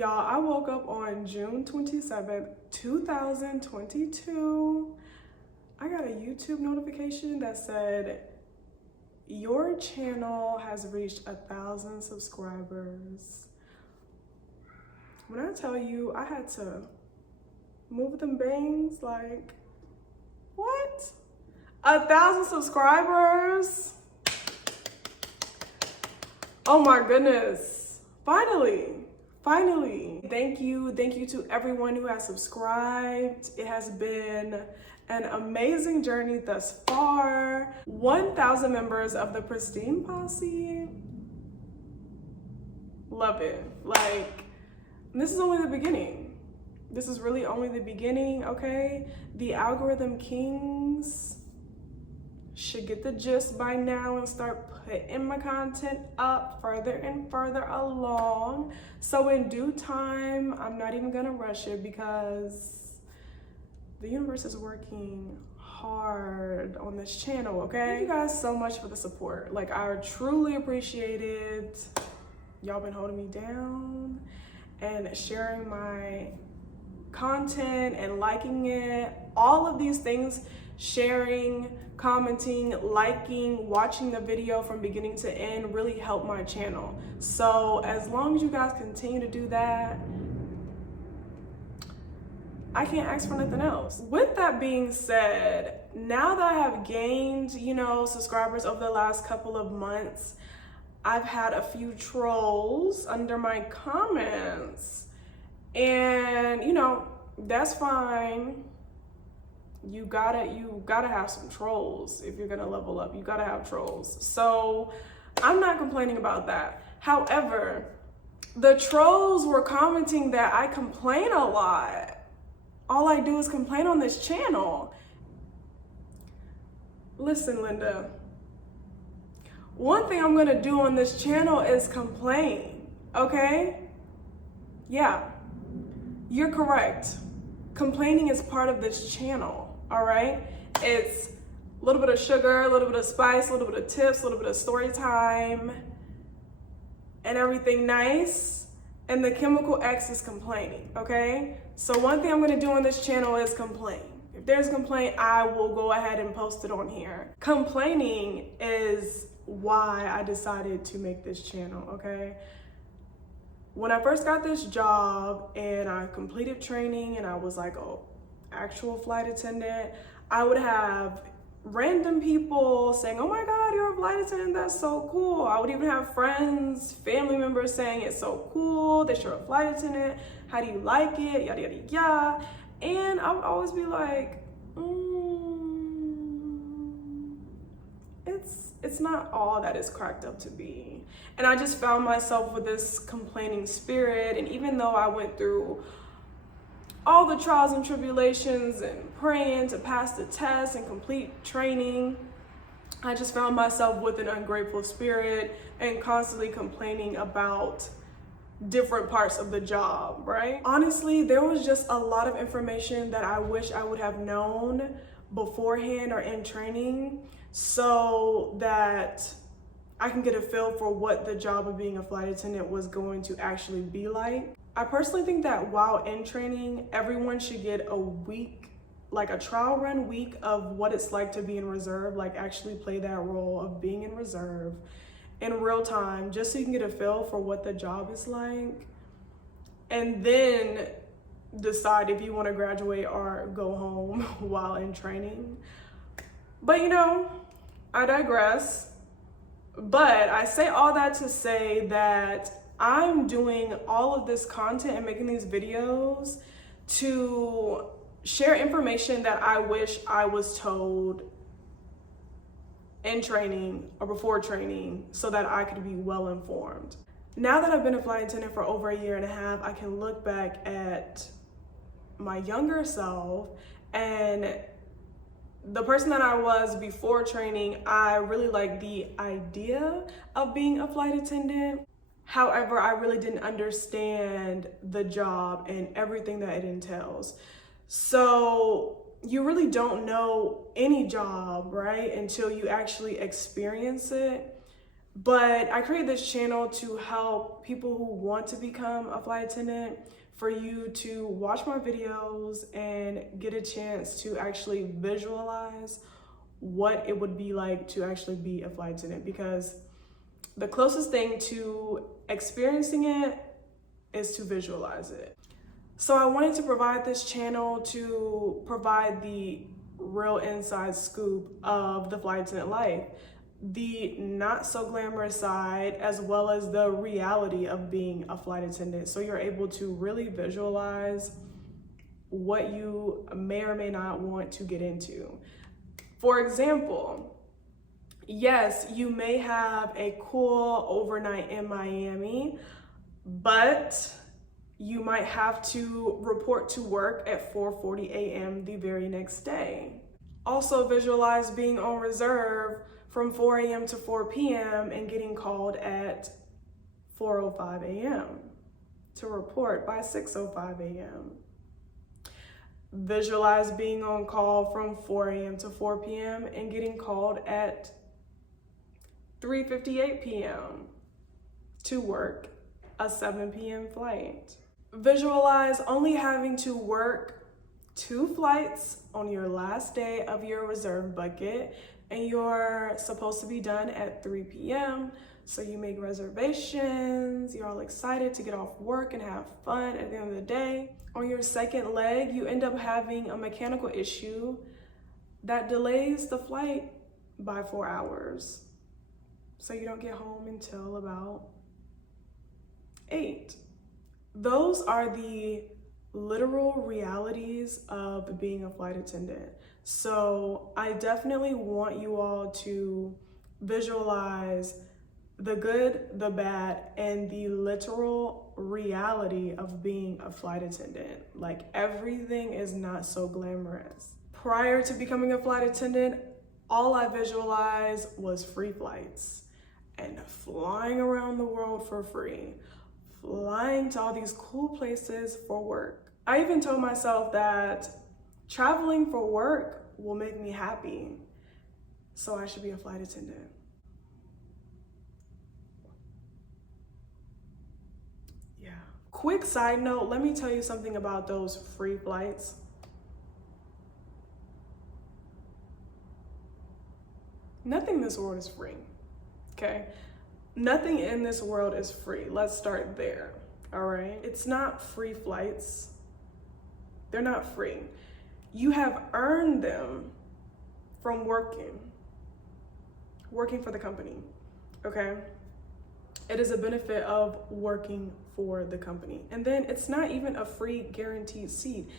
Y'all, I woke up on June 27th, 2022. I got a YouTube notification that said, your channel has reached 1,000 subscribers. When I tell you, I had to move them bangs, like, what? 1,000 subscribers? Oh my goodness, finally. Thank you to everyone who has subscribed. It has been an amazing journey thus far. 1,000 members of the Pristine Posse. Love it. Like, this is only the beginning. This is really only the beginning, okay? The algorithm kings should get the gist by now and start putting my content up further and further along. So in due time, I'm not even gonna rush it because the universe is working hard on this channel, okay? Thank you guys so much for the support. Like, I truly appreciate it. Y'all been holding me down and sharing my content and liking it. All of these things, sharing, commenting, liking, watching the video from beginning to end really help my channel. So as long as you guys continue to do that, I can't ask for nothing else. With that being said, now that I have gained, subscribers over the last couple of months, I've had a few trolls under my comments. And, that's fine. You gotta have some trolls if you're gonna level up. You gotta have trolls. So I'm not complaining about that. However, the trolls were commenting that I complain a lot. All I do is complain on this channel. Listen, Linda, one thing I'm gonna do on this channel is complain, okay? Yeah, you're correct. Complaining is part of this channel, all right? It's a little bit of sugar, a little bit of spice, a little bit of tips, a little bit of story time, and everything nice. And the chemical X is complaining, okay? So one thing I'm gonna do on this channel is complain. If there's a complaint, I will go ahead and post it on here. Complaining is why I decided to make this channel, okay? When I first got this job and I completed training and I was like an actual flight attendant, I would have random people saying, oh my God, you're a flight attendant, that's so cool. I would even have friends, family members saying it's so cool that you're a flight attendant. How do you like it? Yada, yada, yada. And I would always be like, it's not all that it's cracked up to be. And I just found myself with this complaining spirit. And even though I went through all the trials and tribulations and praying to pass the test and complete training, I just found myself with an ungrateful spirit and constantly complaining about different parts of the job, right? Honestly, there was just a lot of information that I wish I would have known beforehand or in training so that I can get a feel for what the job of being a flight attendant was going to actually be like. I personally think that while in training, everyone should get a week, like a trial run week of what it's like to be in reserve, like actually play that role of being in reserve in real time, just so you can get a feel for what the job is like. And then decide if you want to graduate or go home while in training. But I digress. But I say all that to say that I'm doing all of this content and making these videos to share information that I wish I was told in training or before training so that I could be well informed. Now that I've been a flight attendant for over 1.5 years, I can look back at my younger self and the person that I was before training. I really liked the idea of being a flight attendant. However, I really didn't understand the job and everything that it entails. So you really don't know any job, right, until you actually experience it. But I created this channel to help people who want to become a flight attendant, for you to watch my videos and get a chance to actually visualize what it would be like to actually be a flight attendant, because the closest thing to experiencing it is to visualize it. So I wanted to provide this channel to provide the real inside scoop of the flight attendant life, the not so glamorous side, as well as the reality of being a flight attendant. So you're able to really visualize what you may or may not want to get into. For example, yes, you may have a cool overnight in Miami, but you might have to report to work at 4:40 a.m. the very next day. Also visualize being on reserve from 4 a.m. to 4 p.m. and getting called at 4:05 a.m. to report by 6:05 a.m. Visualize being on call from 4 a.m. to 4 p.m. and getting called at 3:58 p.m. to work a 7 p.m. flight. Visualize only having to work 2 flights on your last day of your reserve bucket, and you're supposed to be done at 3 p.m. So you make reservations, you're all excited to get off work and have fun at the end of the day. On your second leg, you end up having a mechanical issue that delays the flight by 4 hours. So you don't get home until about 8. Those are the literal realities of being a flight attendant. So I definitely want you all to visualize the good, the bad, and the literal reality of being a flight attendant. Like, everything is not so glamorous. Prior to becoming a flight attendant, all I visualized was free flights and flying around the world for free, flying to all these cool places for work. I even told myself that traveling for work will make me happy, so I should be a flight attendant. Yeah. Quick side note, let me tell you something about those free flights. Nothing in this world is free, okay? Nothing in this world is free. Let's start there, all right? It's not free flights. They're not free. You have earned them from working for the company, okay? It is a benefit of working for the company. And then it's not even a free guaranteed seat.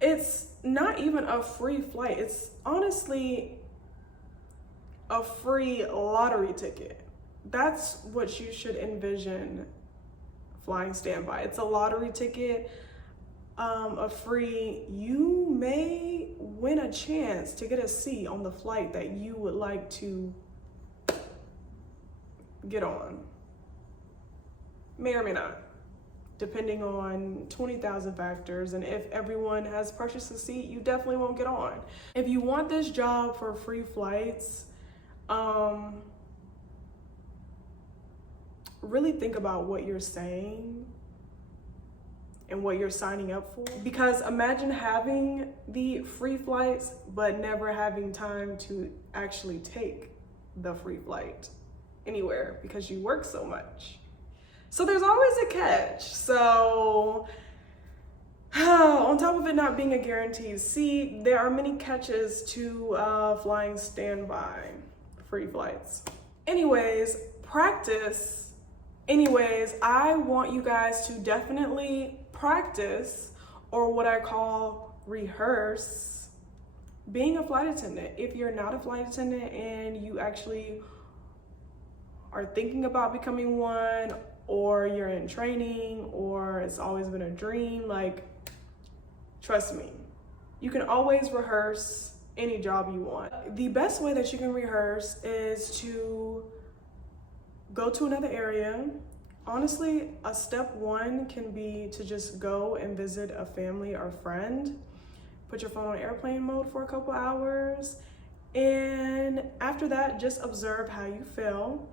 It's not even a free flight. It's honestly a free lottery ticket. That's what you should envision flying standby. It's a lottery ticket, a free, you may win a chance to get a seat on the flight that you would like to get on. May or may not, depending on 20,000 factors. And if everyone has purchased a seat, you definitely won't get on. If you want this job for free flights, really think about what you're saying and what you're signing up for. Because imagine having the free flights, but never having time to actually take the free flight anywhere because you work so much. So there's always a catch. So on top of it not being a guaranteed seat, there are many catches to flying standby free flights. Anyways, I want you guys to definitely practice, or what I call rehearse, being a flight attendant. If you're not a flight attendant and you actually are thinking about becoming one, or you're in training, or it's always been a dream, like, trust me, you can always rehearse any job you want. The best way that you can rehearse is to go to another area. Honestly, a step 1 can be to just go and visit a family or friend. Put your phone on airplane mode for a couple hours. And after that, just observe how you feel.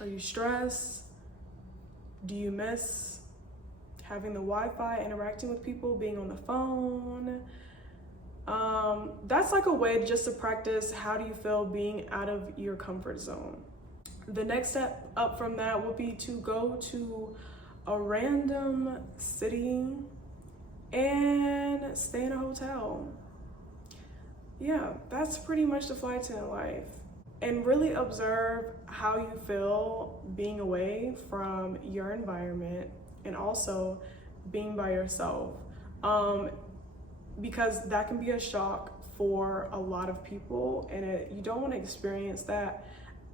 Are you stressed? Do you miss having the Wi-Fi, interacting with people, being on the phone? That's like a way just to practice how do you feel being out of your comfort zone. The next step up from that would be to go to a random city and stay in a hotel. Yeah, that's pretty much the flight attendant life. And really observe how you feel being away from your environment and also being by yourself. Because that can be a shock for a lot of people, and you don't want to experience that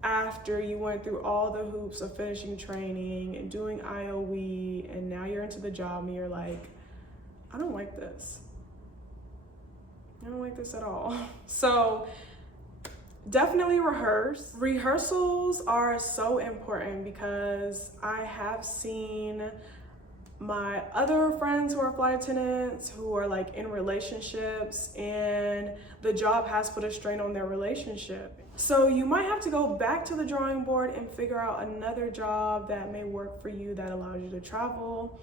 after you went through all the hoops of finishing training and doing IOE, and now you're into the job and you're like, I don't like this. I don't like this at all. So definitely rehearse. Rehearsals are so important because I have seen my other friends who are flight attendants who are like in relationships, and the job has put a strain on their relationship. So you might have to go back to the drawing board and figure out another job that may work for you that allows you to travel.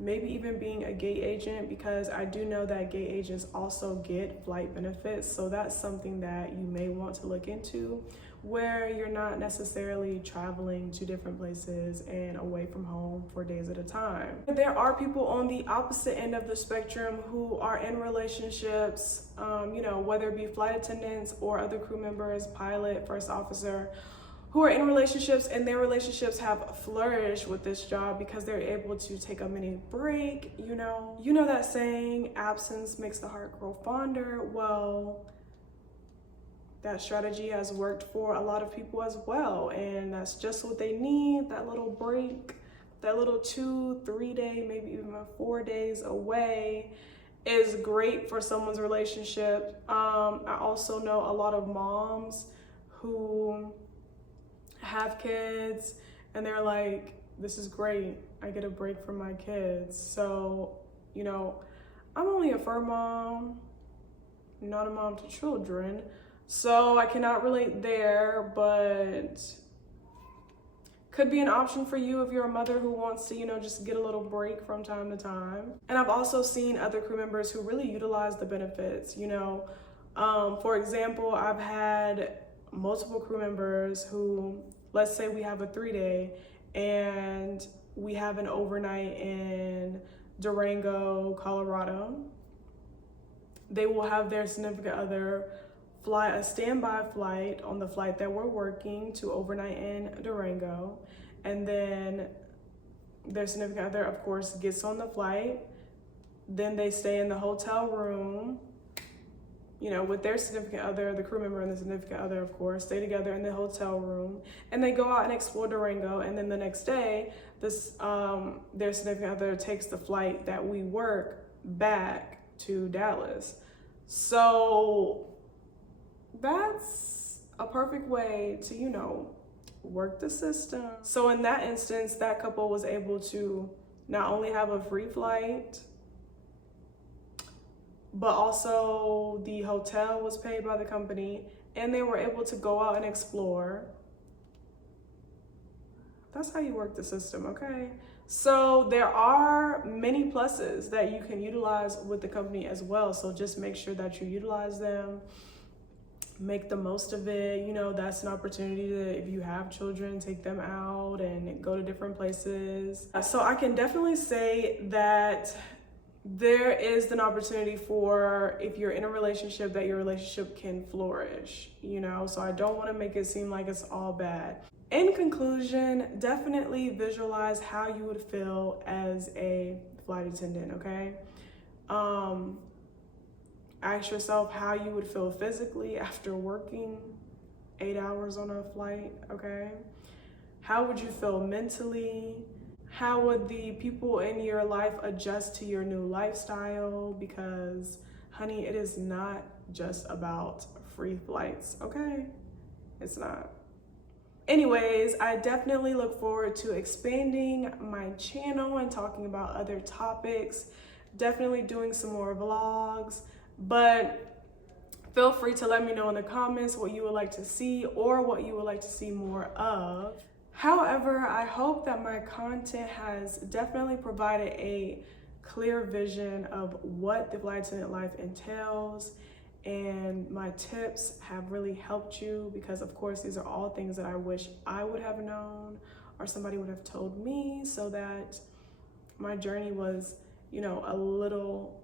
Maybe even being a gate agent, because I do know that gate agents also get flight benefits. So that's something that you may want to look into, where you're not necessarily traveling to different places and away from home for days at a time. There are people on the opposite end of the spectrum who are in relationships, whether it be flight attendants or other crew members, pilot, first officer, who are in relationships, and their relationships have flourished with this job because they're able to take a mini break. You know that saying, absence makes the heart grow fonder. Well, that strategy has worked for a lot of people as well, and that's just what they need. That little break, that little 2-3 day, maybe even 4 days away is great for someone's relationship. I also know a lot of moms who have kids and they're like, this is great, I get a break from my kids. So I'm only a fur mom, not a mom to children, so I cannot relate there, but could be an option for you if you're a mother who wants to just get a little break from time to time. And I've also seen other crew members who really utilize the benefits. For example, I've had multiple crew members who, let's say we have a 3-day and we have an overnight in Durango, Colorado. They will have their significant other fly a standby flight on the flight that we're working to overnight in Durango, and then their significant other, of course, gets on the flight. Then they stay in the hotel room, with their significant other, the crew member and the significant other, of course, stay together in the hotel room, and they go out and explore Durango. And then the next day, their significant other takes the flight that we work back to Dallas. So that's a perfect way to, work the system. So in that instance, that couple was able to not only have a free flight, but also the hotel was paid by the company, and they were able to go out and explore. That's how you work the system, okay? So there are many pluses that you can utilize with the company as well. So just make sure that you utilize them, make the most of it. That's an opportunity to, if you have children, take them out and go to different places. So I can definitely say that there is an opportunity for, if you're in a relationship, that your relationship can flourish, so I don't want to make it seem like it's all bad. In conclusion, definitely visualize how you would feel as a flight attendant, okay? Ask yourself how you would feel physically after working 8 hours on a flight, okay? How would you feel mentally? How would the people in your life adjust to your new lifestyle? Because, honey, it is not just about free flights, okay? It's not. Anyways, I definitely look forward to expanding my channel and talking about other topics, definitely doing some more vlogs, but feel free to let me know in the comments what you would like to see or what you would like to see more of. However, I hope that my content has definitely provided a clear vision of what the flight attendant life entails, and my tips have really helped you, because of course these are all things that I wish I would have known or somebody would have told me, so that my journey was, you know, a little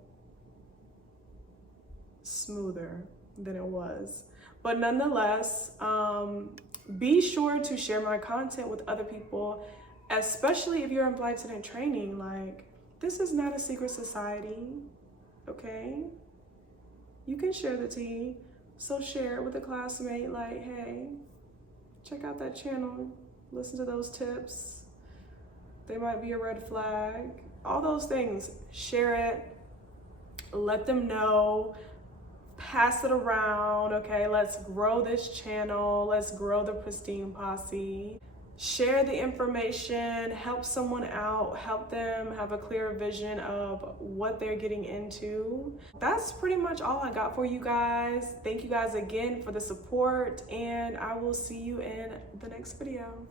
smoother than it was. But nonetheless, be sure to share my content with other people, especially if you're in flight attendant training. Like, this is not a secret society, okay? You can share the tea. So share it with a classmate, like, hey, check out that channel, listen to those tips. They might be a red flag. All those things, share it, let them know, pass it around, okay? Let's grow this channel. Let's grow the Pristine Posse. Share the information, help someone out, help them have a clear vision of what they're getting into. That's pretty much all I got for you guys. Thank you guys again for the support, and I will see you in the next video.